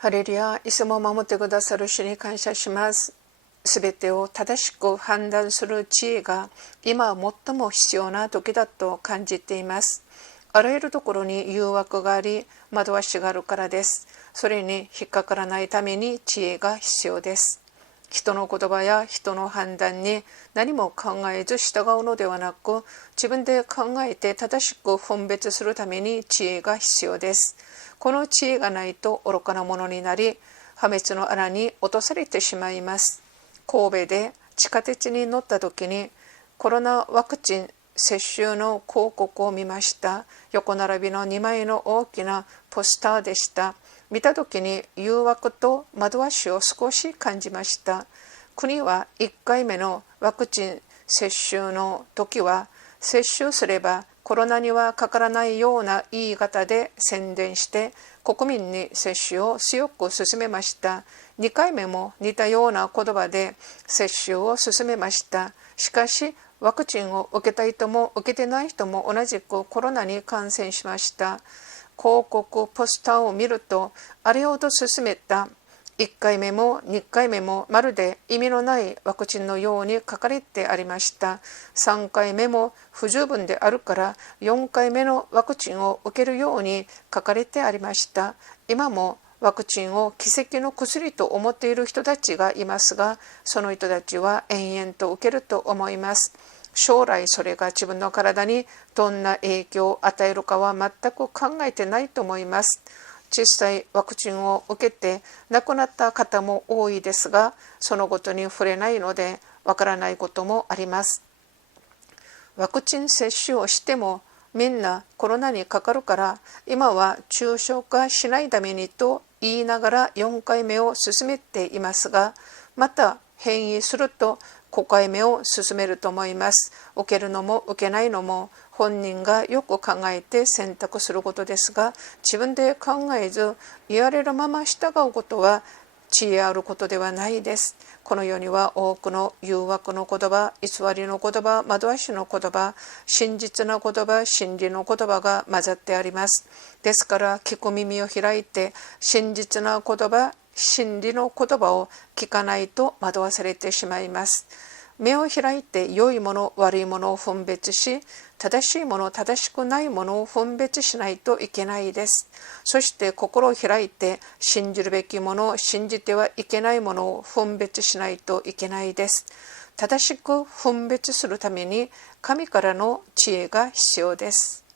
ハレルヤ、いつも守ってくださる主に感謝します。すべてを正しく判断する知恵が今最も必要な時だと感じています。あらゆるところに誘惑があり、惑わしがあるからです。それに引っかからないために知恵が必要です。人の言葉や人の判断に何も考えず従うのではなく、自分で考えて正しく分別するために知恵が必要です。この知恵がないと愚かなものになり、破滅の穴に落とされてしまいます。神戸で地下鉄に乗った時にコロナワクチン接種の広告を見ました。横並びの2枚の大きなポスターでした。見た時に誘惑と惑わしを少し感じました。国は1回目のワクチン接種の時は、接種すればコロナにはかからないような言い方で宣伝して国民に接種を強く進めました。2回目も似たような言葉で接種を進めました。しかしワクチンを受けた人も受けてない人も同じくコロナに感染しました。広告ポスターを見ると、あれほど進めた1回目も2回目もまるで意味のないワクチンのように書かれてありました。3回目も不十分であるから4回目のワクチンを受けるように書かれてありました。今もワクチンを奇跡の薬と思っている人たちがいますが、その人たちは延々と受けると思います。将来それが自分の体にどんな影響を与えるかは全く考えてないと思います。実際ワクチンを受けて亡くなった方も多いですが、そのことに触れないのでわからないこともあります。ワクチン接種をしてもみんなコロナにかかるから、今は重症化しないためにと言いながら4回目を進めていますが、また変異すると5回目を進めると思います。受けるのも受けないのも本人がよく考えて選択することですが、自分で考えず言われるまま従うことは知恵あることではないです。この世には多くの誘惑の言葉、偽りの言葉、惑わしの言葉、真実な言葉、真理の言葉が混ざってあります。ですから聞く耳を開いて真実な言葉、真理の言葉を聞かないと惑わされてしまいます。目を開いて良いもの悪いものを分別し、正しいもの正しくないものを分別しないといけないです。そして心を開いて信じるべきもの、信じてはいけないものを分別しないといけないです。正しく分別するために神からの知恵が必要です。